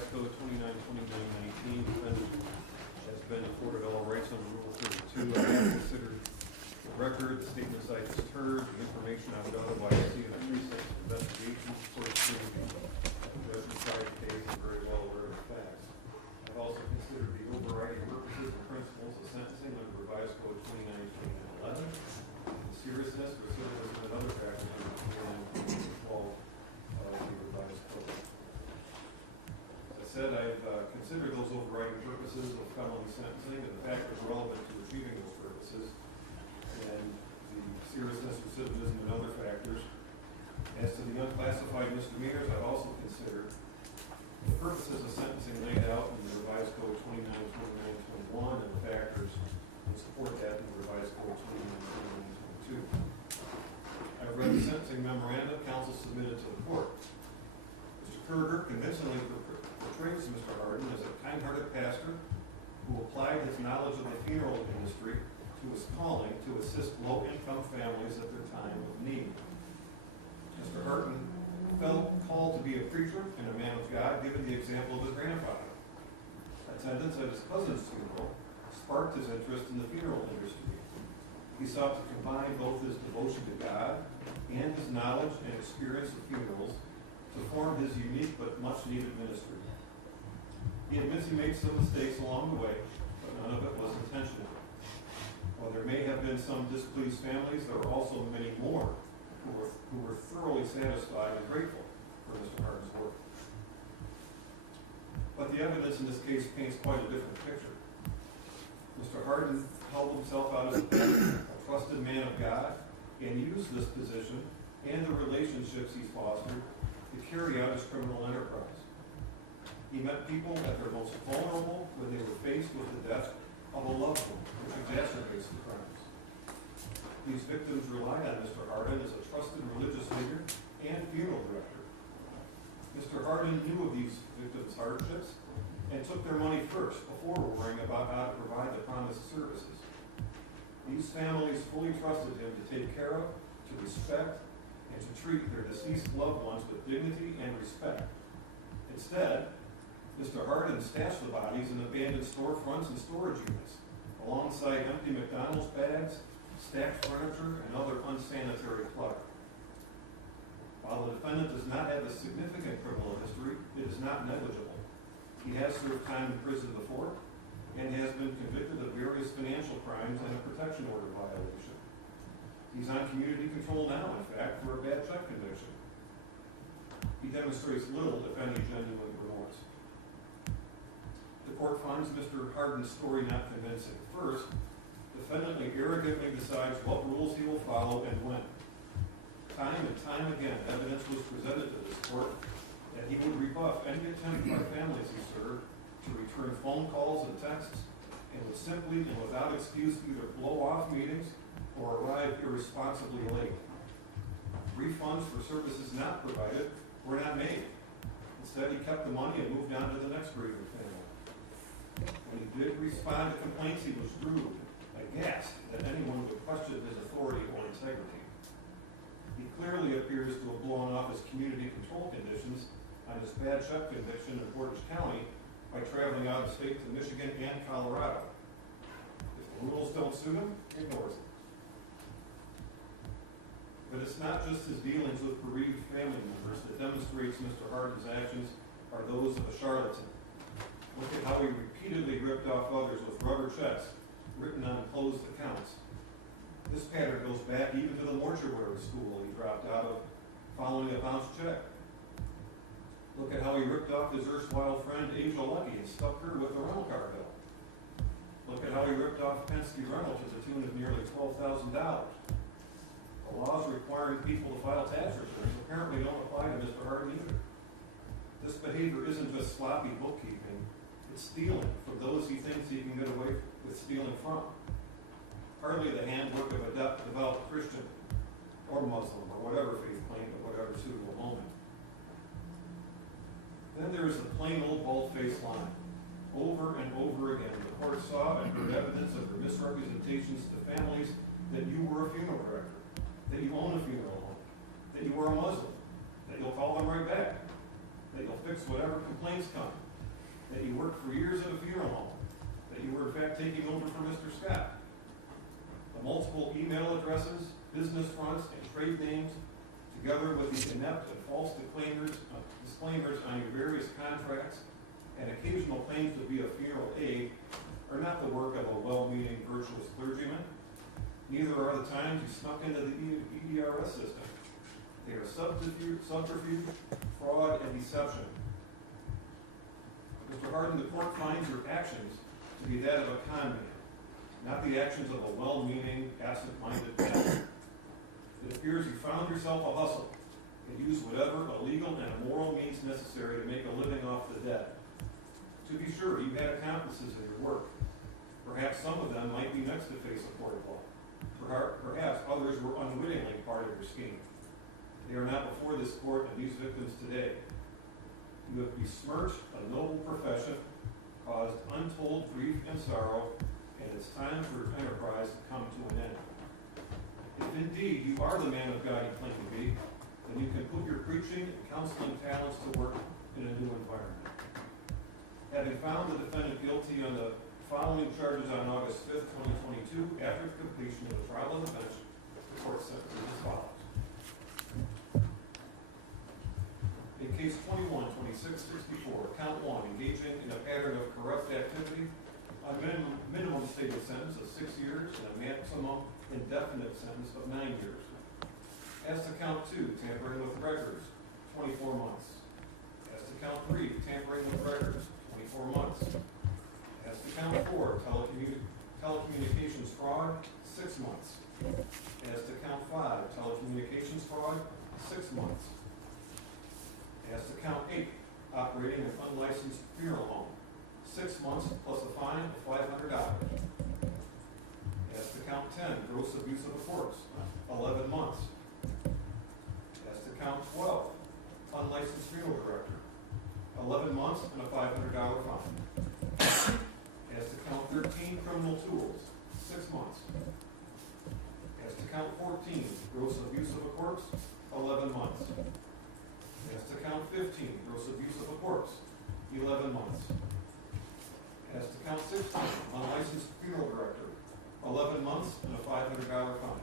Revised Code 292919, defendant has been afforded all rights under Rule 32. I have considered the record, the statements I just heard, the information I would otherwise see in a pre-sentence investigation, court proceeding. The judge decided the case and very well aware of the facts. I've also considered the overriding purposes and principles of sentencing under Revised Code 292911, the seriousness, recidivism, and other factors under 2912 of the Revised Code. As I said, I've considered those overriding purposes of felony sentencing and the factors relevant to achieving those purposes, and the seriousness, recidivism, and other factors. As to the unclassified misdemeanors, I've also considered the purposes of sentencing laid out in the Revised Code 292921 and the factors that support that in the Revised Code 292922. I've read the sentencing memorandum counsel submitted to the court. Mr. Kerger convincingly portrays Mr. Hardin as a kind-hearted pastor who applied his knowledge of the funeral industry to his calling to assist low-income families at their time of need. Mr. Hardin felt called to be a preacher and a man of God, given the example of his grandfather. Attendance at his cousin's funeral sparked his interest in the funeral industry. He sought to combine both his devotion to God and his knowledge and experience of funerals to form his unique but much-needed ministry. He admits he made some mistakes along the way, but none of it was intentional. While there may have been some displeased families, there were also many more who were thoroughly satisfied and grateful for Mr. Hardin's work. But the evidence in this case paints quite a different picture. Mr. Hardin held himself out as a trusted man of God and used this position and the relationships he fostered to carry out his criminal enterprise. He met people at their most vulnerable when they were faced with the death of a loved one, which exacerbates the crimes. These victims relied on Mr. Hardin as a trusted religious figure and funeral director. Mr. Hardin knew of these victims' hardships and took their money first before worrying about how to provide the promised services. These families fully trusted him to take care of, to respect, and to treat their deceased loved ones with dignity and respect. Instead, Mr. Hardin stashed the bodies in abandoned storefronts and storage units, alongside empty McDonald's bags, stacked furniture, and other unsanitary clutter. While the defendant does not have a significant criminal history, it is not negligible. He has served time in prison before and has been convicted of various financial crimes and a protection order violation. He's on community control now, in fact, for a bad check conviction. He demonstrates little, if any, genuine remorse. The court finds Mr. Hardin's story not convincing. First, defendant arrogantly decides what rules he will follow and when. Time and time again, evidence was presented to this court that he would rebuff any attempt by families he served to return phone calls and texts, and would simply and without excuse either blow off meetings or arrive irresponsibly late. Refunds for services not provided were not made. Instead, he kept the money and moved on to the next grieving family. When he did respond to complaints, he was rude, aghast that anyone would question his authority or integrity. He clearly appears to have blown off his community control conditions on his bad check conviction in Portage County by traveling out of state to Michigan and Colorado. If the rules don't suit him, he ignores them. But it's not just his dealings with bereaved family members that demonstrates Mr. Hardin's actions are those of a charlatan. Look at how he repeatedly ripped off others with rubber checks written on closed accounts. This pattern goes back even to the mortuary school he dropped out of following a bounced check. Look at how he ripped off his erstwhile friend Angel Lucky and stuck her with a rental car bill. Look at how he ripped off Penske Rental to the tune of nearly $12,000. The laws requiring people to file tax returns apparently don't apply to Mr. Hardin either. This behavior isn't just sloppy bookkeeping, it's stealing from those he thinks he can get away with stealing from. Hardly the handwork of a devout Christian or Muslim or whatever faith claim at whatever suitable moment. Then there is the plain old bald-faced line. Over and over again, the court saw and heard evidence of your misrepresentations to families that you were a funeral director, that you own a funeral home, that you were a Muslim, that you'll call them right back, that you'll fix whatever complaints come, that you worked for years at a funeral home, that you were in fact taking over for Mr. Scott. The multiple email addresses, business fronts, and trade names, together with the inept and false disclaimers on your various contracts and occasional claims to be a funeral aide, are not the work of a well-meaning virtuous clergyman. Neither are the times you snuck into the EDRS system. They are subterfuge, fraud, and deception. Mr. Hardin, the court finds your actions to be that of a con man, not the actions of a well-meaning, absent-minded man. It appears you found yourself a hustle and used whatever illegal and immoral means necessary to make a living off the dead. To be sure, you had accomplices in your work. Perhaps some of them might be next to face a court of law. Perhaps others were unwittingly part of your scheme. They are not before this court and these victims today. You have besmirched a noble profession, caused untold grief and sorrow, and it's time for your enterprise to come to an end. If indeed you are the man of God you claim to be, then you can put your preaching and counseling talents to work in a new environment. Having found the defendant guilty on the following charges on August 5th, 2022, after the completion of the trial on the bench, the court sentences as follows. In case 21-2664, count 1, engaging in a pattern of corrupt activity, a minimum stated sentence of 6 years and a maximum indefinite sentence of 9 years. As to count 2, tampering with records, 24 months. As to count 3, tampering with records, 24 months. As to count 4, telecommunications fraud, 6 months. As to count 5, telecommunications fraud, 6 months. As to count 8, operating an unlicensed funeral home, 6 months plus a fine of $500. As to count 10, gross abuse of a corpse, 11 months. As to count 12, unlicensed funeral director, 11 months and a $500 fine. As to count 13, criminal tools, 6 months. As to count 14, gross abuse of a corpse, 11 months. As to count 15, gross abuse of a corpse, 11 months. As to count 16, unlicensed funeral director, 11 months and a $500 fine.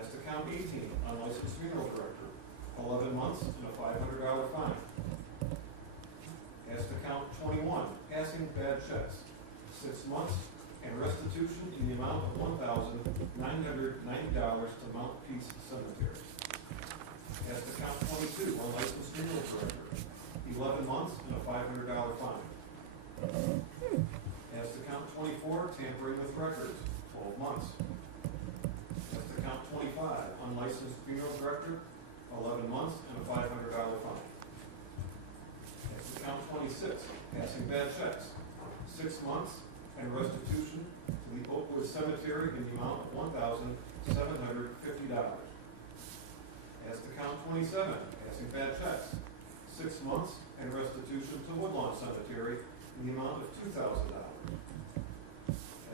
As to count 18, unlicensed funeral director, 11 months and a $500 fine. As to count 21, passing bad checks, 6 months and restitution in the amount of $1,990 to Mount Peace Cemetery. As to count 22, unlicensed funeral director, 11 months and a $500 fine. As to count 24, tampering with records, 12 months. As to count 25, unlicensed funeral director, 11 months and a $500 fine. As to count 26, passing bad checks, 6 months and restitution to the Oakwood Cemetery in the amount of $1,750. As to count 27, passing bad checks, 6 months and restitution to Woodlawn Cemetery in the amount of $2,000.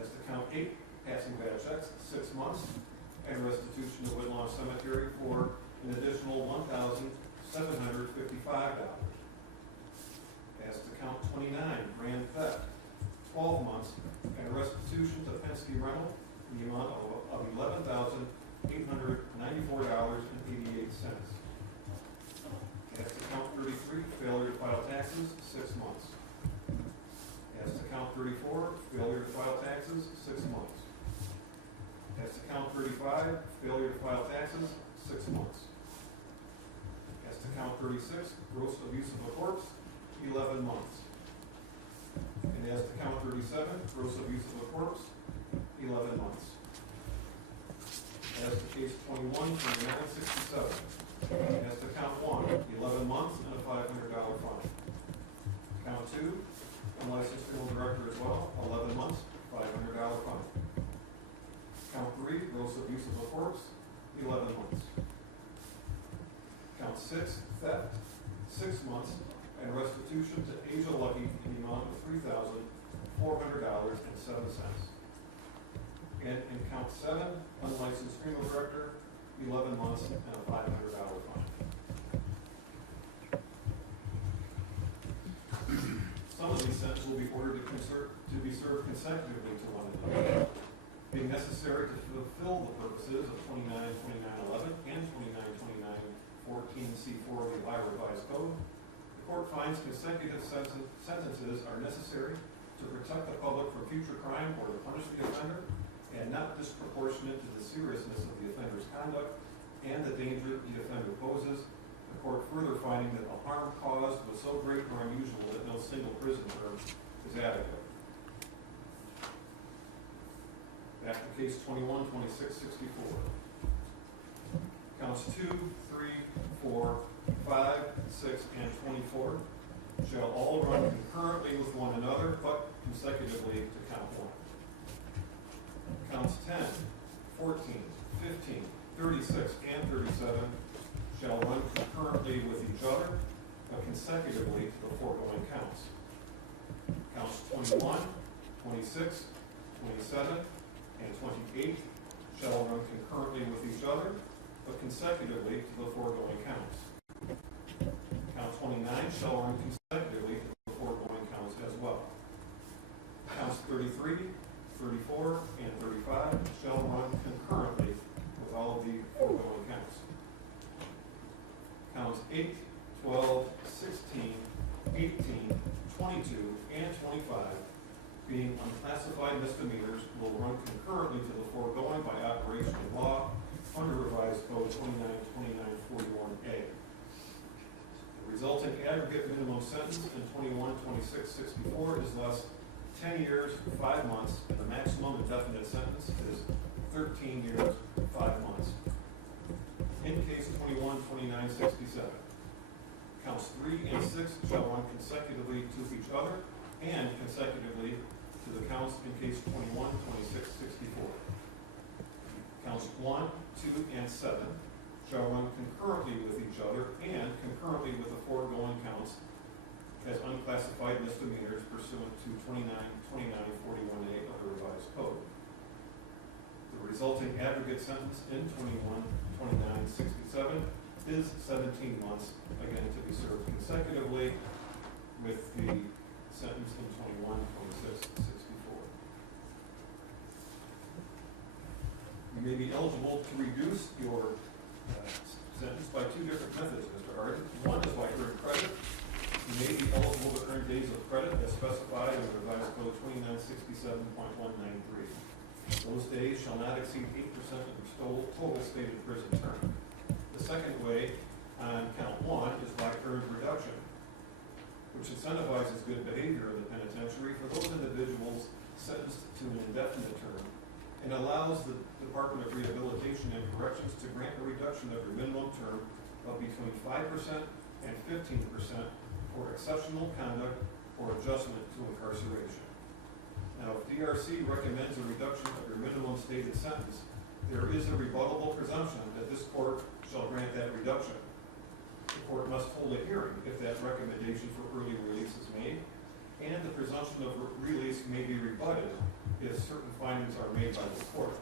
As to count 8, passing bad checks, 6 months and restitution to Woodlawn Cemetery for an additional $1,755. As to count 29, grand theft, 12 months and restitution to Penske Rental in the amount of $11,894.88. As to count 33, failure to file taxes, 6 months. As to count 34, failure to file taxes, 6 months. As to count 35, failure to file taxes, 6 months. As to count 36, gross abuse of a corpse, 11 months. And as to count 37, gross abuse of a corpse, 11 months. As to case 21 from 967, as to count 1, 11 months and a $500 fine. Count 2, unlicensed funeral director as well, 11 months, $500 fine. Count 3, gross abuse of a corpse, 11 months. Count 6, theft, 6 months, and restitution to Asia Lucky in the amount of $3,400.07. And in count 7, unlicensed funeral director, 11 months and a $500 fine. Some of these sentences will be ordered to be served consecutively to one another, being necessary to fulfill the purposes of 29-2911 and 29-2914C4 of the Ohio Revised Code. The court finds consecutive sentences are necessary to protect the public from future crime or to punish the offender, and not disproportionate to the seriousness of the offender's conduct and the danger the offender poses. The court further finding that the harm caused was so great or unusual that no single prison term is adequate. Back to case 21-2664. Counts 2, 3, 4, 5, 6, and 24 shall all run concurrently with one another, but consecutively to count 1. Counts 10, 14, 15, 36, and 37 shall run concurrently with each other, but consecutively to the foregoing counts. Counts 21, 26, 27, and 28 shall run concurrently with each other, but consecutively to the foregoing counts. Count 29 shall run consecutively to the foregoing counts as well. Counts 33, 34, and 35 shall run concurrently with all of the foregoing counts. Counts 8, 12, 16, 18, 22, and 25, being unclassified misdemeanors, will run concurrently to the foregoing by operation of law under Revised Code 29-2941A. The resulting aggregate minimum sentence in 21-2664 is thus 10 years, 5 months, and the maximum indefinite sentence is 13 years, 5 months. In case 21-2967, counts 3 and 6 shall run consecutively to each other and consecutively to the counts in case 21-2664. Counts 1, 2, and 7 shall run concurrently with each other and concurrently with the foregoing counts as unclassified misdemeanors pursuant to 29-2941A of the Revised Code. The resulting aggregate sentence in 21-2967 is 17 months, again to be served consecutively with the sentence in 21-2664. You may be eligible to reduce your sentence by two different methods, Mr. Hardin. One is by earned credit. You may be eligible to earn days of credit as specified in the Revised Code 2967.193. Those days shall not exceed 8% of the total stated prison term. The second way on count 1 is by earned reduction, which incentivizes good behavior in the penitentiary for those individuals sentenced to an indefinite term and allows the Department of Rehabilitation and Corrections to grant a reduction of your minimum term of between 5% and 15% for exceptional conduct or adjustment to incarceration. Now, if DRC recommends a reduction of your minimum stated sentence, there is a rebuttable presumption that this court shall grant that reduction. The court must hold a hearing if that recommendation for early release is made, and the presumption of release may be rebutted if certain findings are made by the court.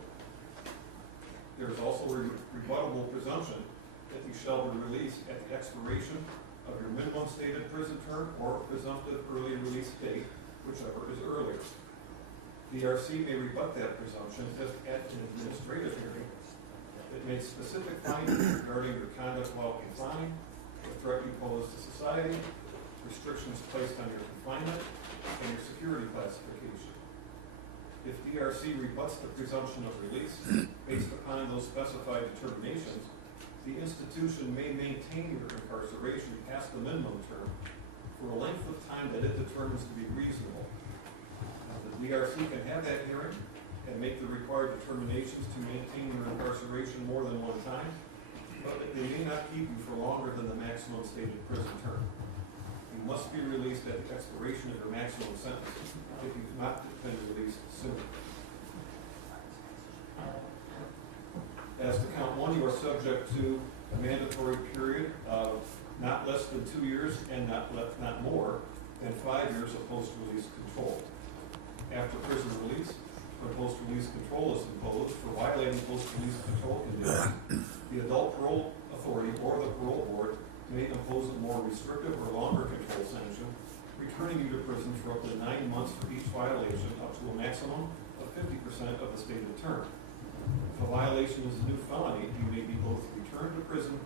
There is also a rebuttable presumption that you shall be released at the expiration of your minimum stated prison term or presumptive early release date, whichever is earlier. DRC may rebut that presumption if at an administrative hearing it makes specific findings regarding your conduct while confining, the threat you pose to society, restrictions placed on your confinement, and your security classification. If DRC rebuts the presumption of release based upon those specified determinations, the institution may maintain your incarceration past the minimum term for a length of time that it determines to be reasonable. Now, the DRC can have that hearing and make the required determinations to maintain your incarceration more than one time, but they may not keep you for longer than the maximum stated prison term. You must be released at the expiration of your maximum sentence if you have not been released sooner. As to count 1, you are subject to a mandatory period of not less than 2 years and not more than 5 years of post-release control. After prison release, when post-release control is imposed for violating post-release control conditions, the adult parole authority or the parole board may impose a more restrictive or longer control sanction, returning you to prison of the stated term. If a violation is a new felony, you may be both returned to prison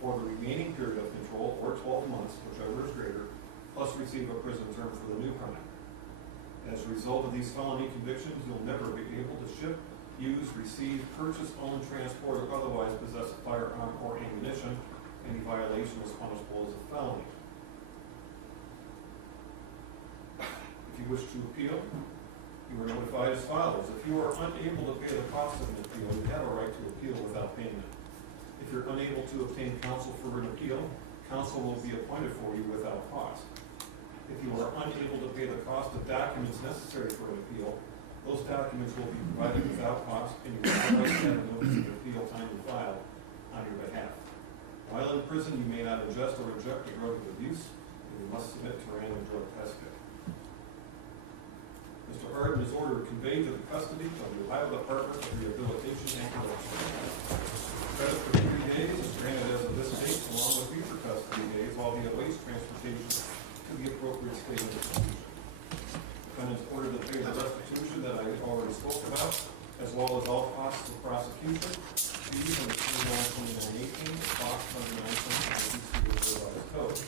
for the remaining period of control, or 12 months, whichever is greater, plus receive a prison term for the new crime. As a result of these felony convictions, you'll never be able to ship, use, receive, purchase, own, transport, or otherwise possess a firearm or ammunition. Any violation is punishable as a felony. If you wish to appeal, you are notified as follows. If you are unable to pay the cost of an appeal, you have a right to appeal without payment. If you're unable to obtain counsel for an appeal, counsel will be appointed for you without cost. If you are unable to pay the cost of documents necessary for an appeal, those documents will be provided without cost, and you will always have a notice of appeal timely filed on your behalf. While in prison, you may not ingest or inject a drug of abuse, and you must submit to random drug test kit. Mr. Hardin is ordered conveyed to the custody of the Ohio Department of Rehabilitation and Corrections. Credit for 3 days is granted as of this date, along with future custody days, while he awaits transportation to the appropriate state of institution. Defendant is ordered to pay the restitution that I already spoke about, as well as all costs of prosecution, fees under 292918, costs under 920 Revised Code.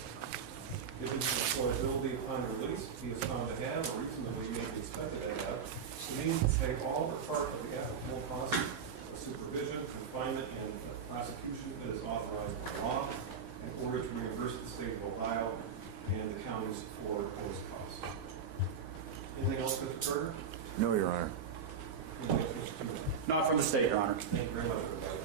Given his employability upon release, he is found to have, or reasonably may be expected to have, the means to pay all or part of the applicable costs of supervision, confinement, and prosecution that is authorized by law in order to reimburse the state of Ohio and the counties for those costs. Anything else, Mr. Carter? No, Your Honor. Anything else, Mr. Kimberly? Not from the state, Your Honor. Thank you very much, everybody.